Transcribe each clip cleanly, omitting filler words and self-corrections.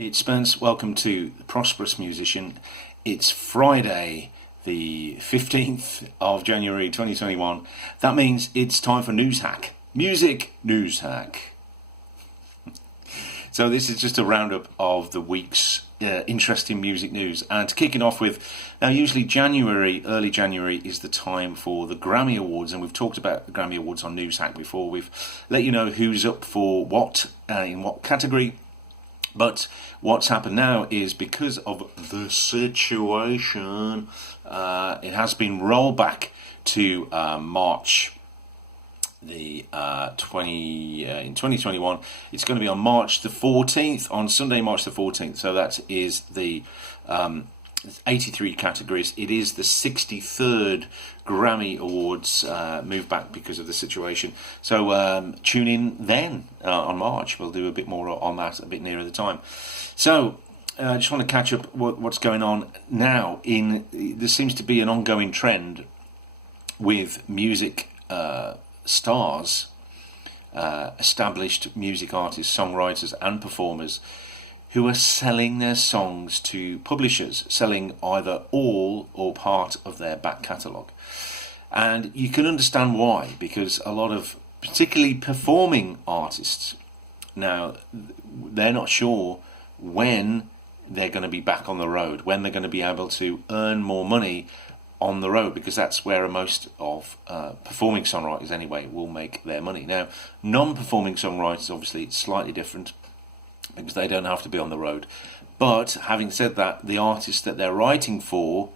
It's Spence. Welcome to The Prosperous Musician. It's Friday, the 15th of January 2021. That means it's time for News Hack. Music News Hack. So this is just a roundup of the week's interesting music news. And to kick it off with, now usually early January is the time for the Grammy Awards. And we've talked about the Grammy Awards on News Hack before. We've let you know who's up for what, in what category. But what's happened now is because of the situation, it has been rolled back to March in 2021. It's going to be on March the 14th, on Sunday, March the 14th. So that is the 83 categories. It is the 63rd Grammy Awards, moved back because of the situation. So tune in then on March. We'll do a bit more on that a bit nearer the time. So I just want to catch up what's going on now. There seems to be an ongoing trend with music stars, established music artists, songwriters and performers who are selling their songs to publishers, selling either all or part of their back catalogue. And you can understand why, because a lot of particularly performing artists, now they're not sure when they're going to be back on the road, when they're going to be able to earn more money on the road, because that's where most of performing songwriters anyway will make their money. Now, non-performing songwriters, obviously, it's slightly different, because they don't have to be on the road. But having said that, the artists that they're writing for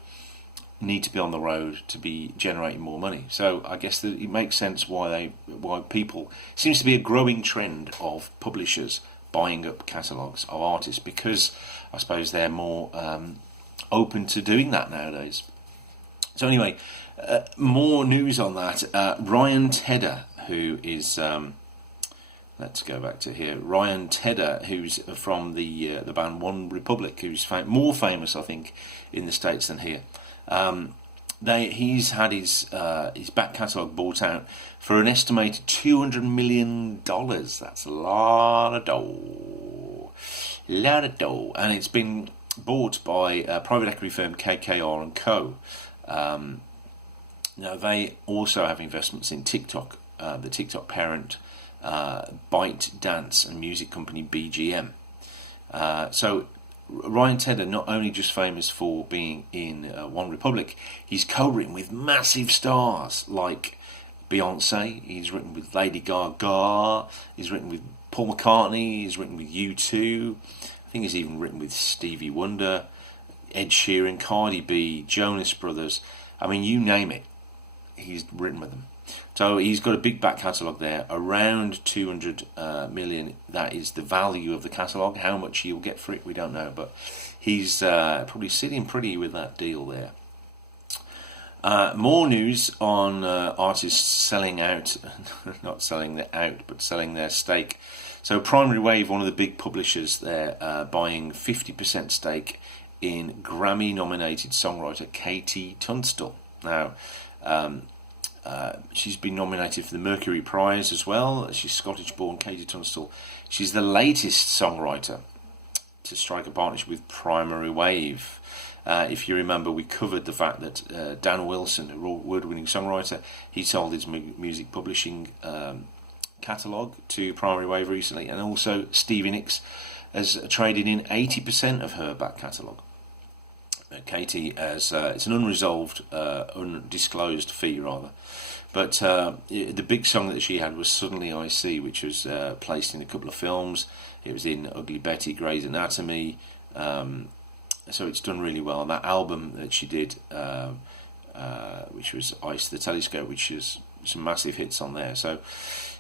need to be on the road to be generating more money. So I guess that it makes sense why seems to be a growing trend of publishers buying up catalogues of artists, because I suppose they're more open to doing that nowadays. So anyway, more news on that. Ryan Tedder, who is let's go back to here. Ryan Tedder, who's from the band One Republic, who's more famous, I think, in the States than here. He's had his back catalogue bought out for an estimated $200 million. That's a lot of dough. And it's been bought by private equity firm KKR and Co. Now they also have investments in TikTok, the TikTok parent, Byte Dance and music company BGM. So Ryan Tedder, not only just famous for being in One Republic, he's co-written with massive stars like Beyonce. He's written with Lady Gaga. He's written with Paul McCartney. He's written with U2. I think he's even written with Stevie Wonder, Ed Sheeran, Cardi B, Jonas Brothers. I mean, you name it, he's written with them. So he's got a big back catalogue there, around 200 million. That is the value of the catalogue. How much he'll get for it, we don't know. But he's probably sitting pretty with that deal there. More news on artists selling out, not selling their out, but selling their stake. So Primary Wave, one of the big publishers, they're buying 50% stake in Grammy-nominated songwriter Katie Tunstall. Now, she's been nominated for the Mercury Prize as well. She's Scottish-born Katie Tunstall. She's the latest songwriter to strike a partnership with Primary Wave. If you remember, we covered the fact that Dan Wilson, a award-winning songwriter, he sold his music publishing catalogue to Primary Wave recently, and also Stevie Nicks has traded in 80% of her back catalogue. Katie, as it's an unresolved, undisclosed fee rather, but the big song that she had was Suddenly I See, which was placed in a couple of films. It was in Ugly Betty, Grey's Anatomy, so it's done really well. And that album that she did, which was Ice the Telescope, which is some massive hits on there. So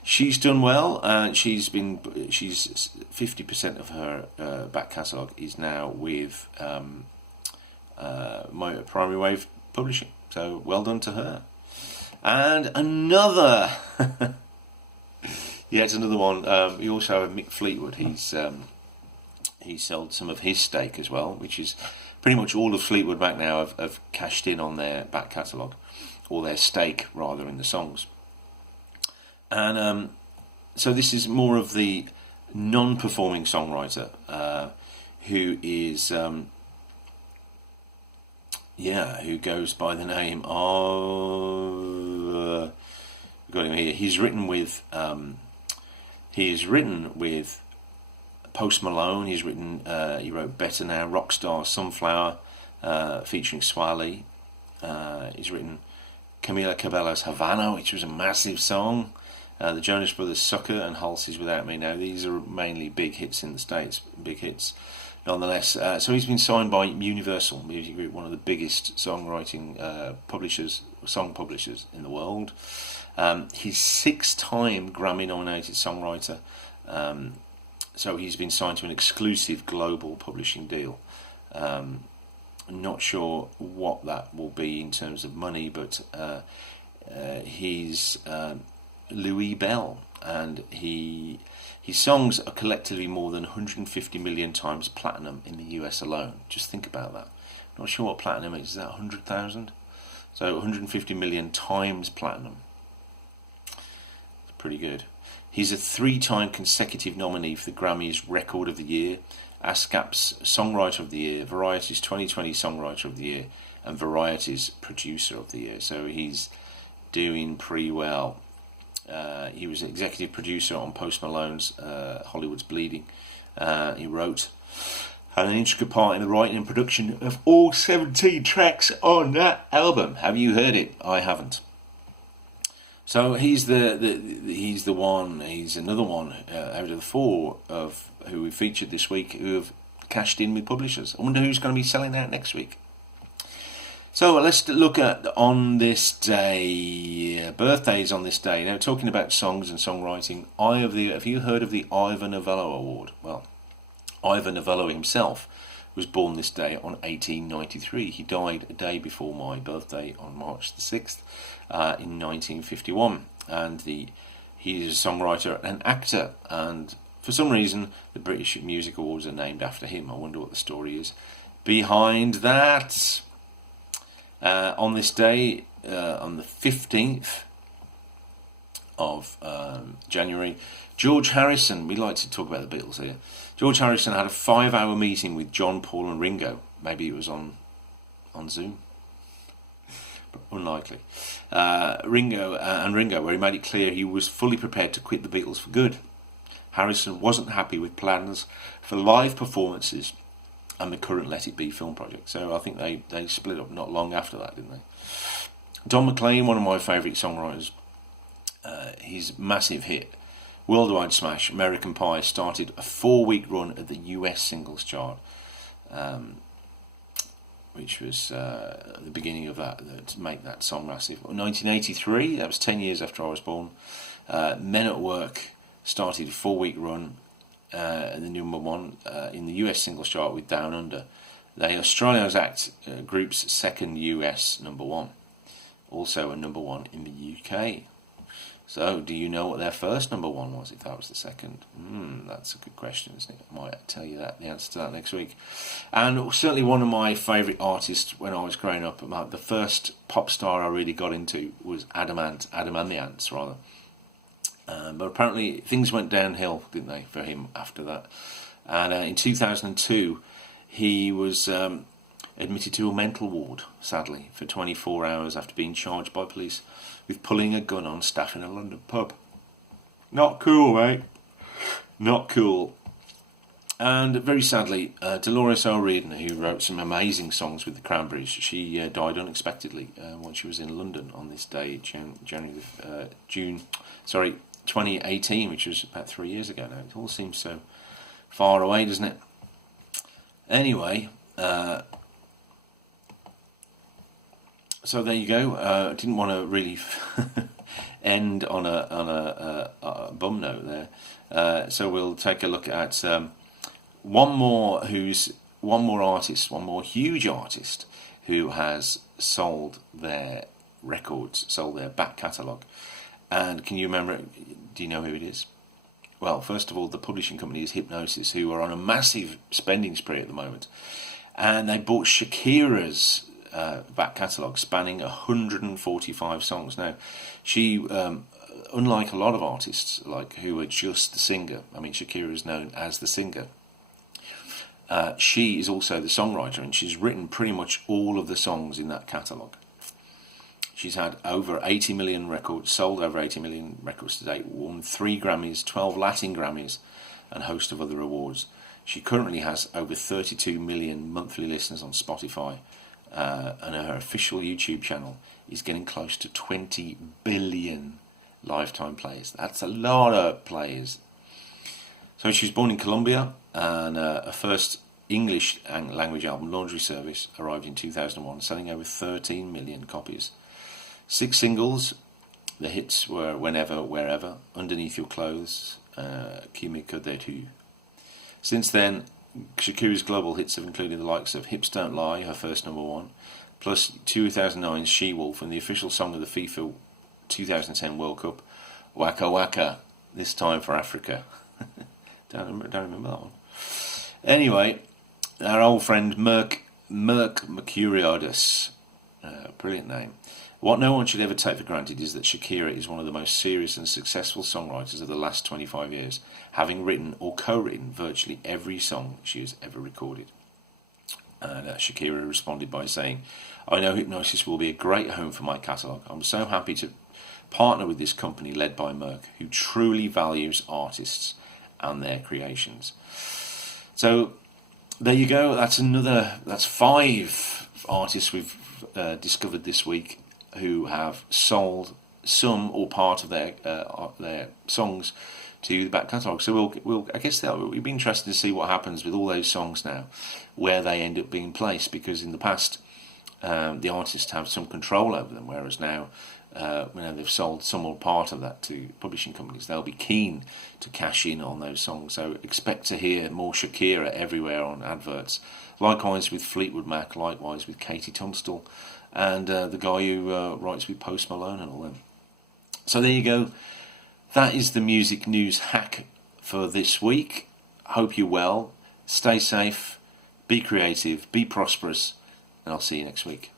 she's done well, and she's 50% of her back catalogue is now with my Primary Wave Publishing. So well done to her. And yet another one. We also have Mick Fleetwood. He sold some of his stake as well, which is pretty much all of Fleetwood Mac now have cashed in on their back catalogue, or their stake rather, in the songs. And so this is more of the non-performing songwriter who is who goes by the name of got him here. He's written with Post Malone. He wrote Better Now, Rockstar, Sunflower, featuring Swally. He's written Camila Cabello's Havana, which was a massive song. The Jonas Brothers' Sucker and Halsey's Without Me. Now, these are mainly big hits in the States, big hits nonetheless. So he's been signed by Universal Music Group, one of the biggest song publishers in the world. He's 6-time Grammy-nominated songwriter. So he's been signed to an exclusive global publishing deal. Not sure what that will be in terms of money, but he's Louis Bell, and his songs are collectively more than 150 million times platinum in the US alone. Just think about that. Not sure what platinum is. Is that 100,000? So 150 million times platinum. It's pretty good. He's a 3-time consecutive nominee for the Grammys Record of the Year, ASCAP's Songwriter of the Year, Variety's 2020 Songwriter of the Year, and Variety's Producer of the Year. So he's doing pretty well. He was executive producer on Post Malone's Hollywood's Bleeding. He wrote had an intricate part in the writing and production of all 17 tracks on that album. Have you heard it? I haven't. So he's he's another one out of the 4 of who we featured this week who have cashed in with publishers. I wonder who's going to be selling out next week. So let's look at on this day, birthdays on this day. Now, talking about songs and songwriting, have you heard of the Ivor Novello Award? Well, Ivor Novello himself was born this day on 1893. He died a day before my birthday on March the 6th in 1951. And he is a songwriter and actor. And for some reason, the British Music Awards are named after him. I wonder what the story is behind that. On this day, on the 15th of January, George Harrison, we like to talk about the Beatles here, George Harrison had a 5-hour meeting with John, Paul and Ringo. Maybe it was on Zoom, but unlikely. Ringo, where he made it clear he was fully prepared to quit the Beatles for good. Harrison wasn't happy with plans for live performances and the current Let It Be film project. So I think they split up not long after that, didn't they? Don McLean, one of my favourite songwriters, his massive hit, worldwide smash, American Pie, started a 4-week run at the US singles chart, which was the beginning of that, to make that song massive. 1983, that was 10 years after I was born, Men at Work started a 4-week run the number 1 in the US singles chart with Down Under. They Australia's Act group's second US number 1, also a number 1 in the UK. So, do you know what their first number 1 was, if that was the second? That's a good question, isn't it? I might tell you the answer to that next week. And certainly one of my favourite artists when I was growing up, the first pop star I really got into was Adam and the Ants, rather. But apparently things went downhill, didn't they, for him after that. And in 2002, he was admitted to a mental ward, sadly, for 24 hours after being charged by police with pulling a gun on staff in a London pub. Not cool, mate. Not cool. And very sadly, Dolores O'Riordan, who wrote some amazing songs with the Cranberries, she died unexpectedly when she was in London on this day, June 2018, which was about 3 years ago now. It all seems so far away, doesn't it? Anyway, so there you go. I didn't want to really end on a bum note there. So we'll take a look at one more huge artist who has sold their records, sold their back catalogue. And can you remember? Do you know who it is? Well, first of all, the publishing company is Hipgnosis, who are on a massive spending spree at the moment, and they bought Shakira's back catalogue, spanning 145 songs. Now, she, unlike a lot of artists, who are just the singer, I mean, Shakira is known as the singer. she is also the songwriter, and she's written pretty much all of the songs in that catalogue. She's had over 80 million records, sold over 80 million records to date, won 3 Grammys, 12 Latin Grammys, and a host of other awards. She currently has over 32 million monthly listeners on Spotify, and her official YouTube channel is getting close to 20 billion lifetime plays. That's a lot of plays. So she was born in Colombia, and her first English language album, Laundry Service, arrived in 2001, selling over 13 million copies. 6 singles. The hits were Whenever, Wherever, Underneath Your Clothes, Qui me connais-tu. Since then, Shakira's global hits have included the likes of Hips Don't Lie, her first #1, plus 2009's She-Wolf, and the official song of the FIFA 2010 World Cup, Waka Waka, This Time for Africa. don't remember that one. Anyway, our old friend Mick Fleetwood, brilliant name. What no one should ever take for granted is that Shakira is one of the most serious and successful songwriters of the last 25 years, having written or co-written virtually every song she has ever recorded. And Shakira responded by saying, "I know Hypnosis will be a great home for my catalogue. I'm so happy to partner with this company led by Merck, who truly values artists and their creations." So there you go. That's 5 artists we've discovered this week who have sold some or part of their songs to the back catalogue. So I guess we'll be interested to see what happens with all those songs now, where they end up being placed, because in the past the artists have some control over them, whereas now when they've sold some or part of that to publishing companies, they'll be keen to cash in on those songs. So expect to hear more Shakira everywhere on adverts. Likewise with Fleetwood Mac, likewise with Katie Tunstall, and the guy who writes with Post Malone and all them. So there you go. That is the music news hack for this week. Hope you're well. Stay safe. Be creative. Be prosperous. And I'll see you next week.